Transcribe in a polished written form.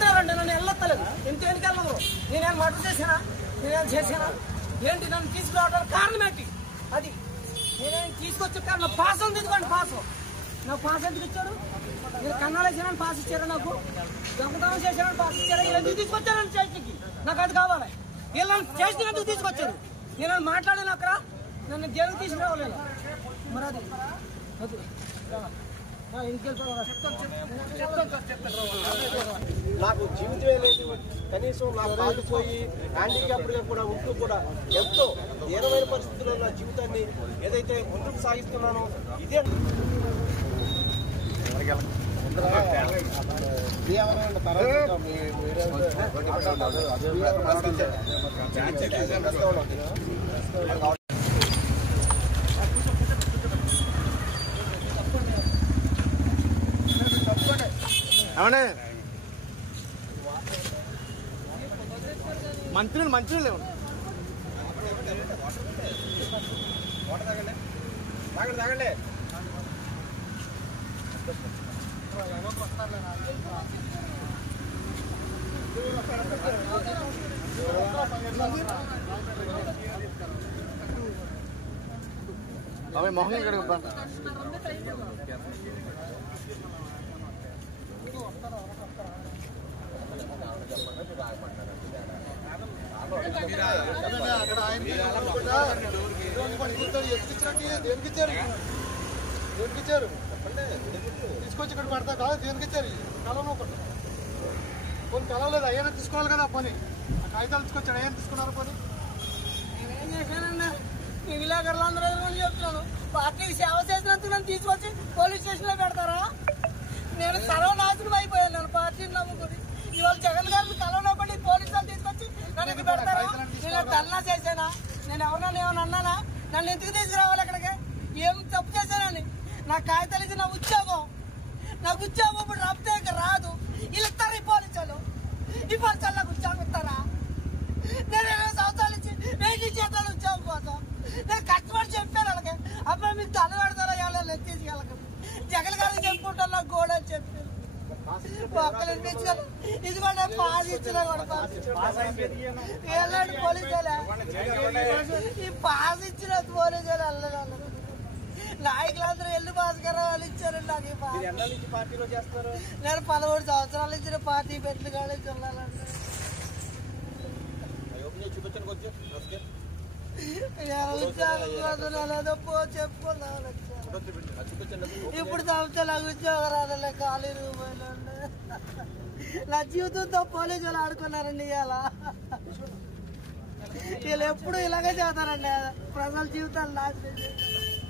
నన్ను వెళ్ళొత్తలేదు. ఇంటికి వెళ్ళదు. నేనేం మర్డర్ చేసినా, నేనేం చేసినా ఏంటి నన్ను తీసుకురావడానికి కారణం ఏంటి? అది నేనేం తీసుకొచ్చే కారణం పాసం తీసుకోండి. పాసం నాకు పాస్ ఎందుకు ఇచ్చాడు? నేను కన్నాలు వేసానని పాస్ ఇచ్చారా? నాకు దొంగతనం చేశానని పాస్ ఇచ్చారా? ఎందుకు తీసుకొచ్చారని స్టేషన్కి? నాకు అది కావాలి. వీళ్ళని స్టేషన్ ఎందుకు తీసుకొచ్చారు? నేను మాట్లాడాను అక్కడ, నన్ను జైలుకి తీసుకురావలేదు. మరి అది నాకు జీవితమే లేదు. కనీసం నాకు కాకపోయి హ్యాండిక్యాప్డ్గా కూడా ఉంటూ కూడా ఎంతో దీనమైన పరిస్థితుల్లో నా జీవితాన్ని ఏదైతే ముందుకు సాగిస్తున్నానో ఇదే అవునే మంత్రులు లేవు. తాగండి అవి మొహం ఇక్కడ దేనికిచ్చారు తీసుకొచ్చి ఇక్కడ పడతా కాదు. దేనికిచ్చారు? కలంలో కొన్ని కలవలేదు. అయ్యానే తీసుకోవాలి కదా పని. ఆ కాగితాలు తీసుకొచ్చాడు. అయ్యాన్ని తీసుకున్నారు పని. నేనేం చేశానన్నా? మీ విలేకరులు అందరూ చెప్తున్నాను, పార్టీకి సేవ చేసినందుకు నన్ను తీసుకొచ్చి పోలీస్ స్టేషన్ లో పెడతారా? నేను సర్వనాశనం అయిపోయాను. నన్ను పార్టీని నమ్ముకుని ఇవాళ జగన్ గారిని కలవనప్పుడు పోలీసు వాళ్ళు తీసుకొచ్చి నన్ను ఇది పెడతారా? నేను ధర్నా చేశానా? నేను ఎవరన్నా ఏమన్నా అన్నానా? నన్ను ఎందుకు తీసుకురావాలి అక్కడికి? ఏం తప్పు చేశానని? నా కాగితాలు ఇది నా ఉద్యోగం. నాకు ఉద్యోగం ఇప్పుడు రప్తే రాదు. వీళ్ళు ఇస్తారు ఈ పోలీసులు. ఈ పోలీసులు నాకు ఉద్యోగం ఇస్తారా? నేను 20 సంవత్సరాల నుంచి వెయ్యి చేతాను ఉద్యోగం కోసం. నేను కష్టపడి చెప్పాను వాళ్ళకి. అప్పుడు మీకు దండ పెడతారా? ఎవరైనా తీసుకెళ్ళక జగన్ గారికి చెప్పుకుంటాను నాకు గోడ అని చెప్పి ఒక్కరు వినిపించగలరు. ఇది కూడా పాస్ ఇచ్చినా కూడా వెళ్ళండి పోలీసులే. ఈ పాస్ ఇచ్చిన పోలీసులు వెళ్ళదు. నాయకులందరూ ఎల్లు భాస్కర్ వాళ్ళు ఇచ్చారండి నాకు ఈ పాస్. నేను 13 సంవత్సరాల నుంచి పార్టీ పెట్లు కానీ వెళ్ళాలండి. చెప్పుకున్నాను. ఇప్పుడు సంవత్సరాలు ఉద్యోగం రాదలే ఖాళీ రూపాయలు. నా జీవితంతో పోలీసులు ఆడుకున్నారండి. ఇలా వీళ్ళు ఎప్పుడు ఇలాగే చేస్తారండి. ప్రజల జీవితాలు నాశనం చేస్తారు.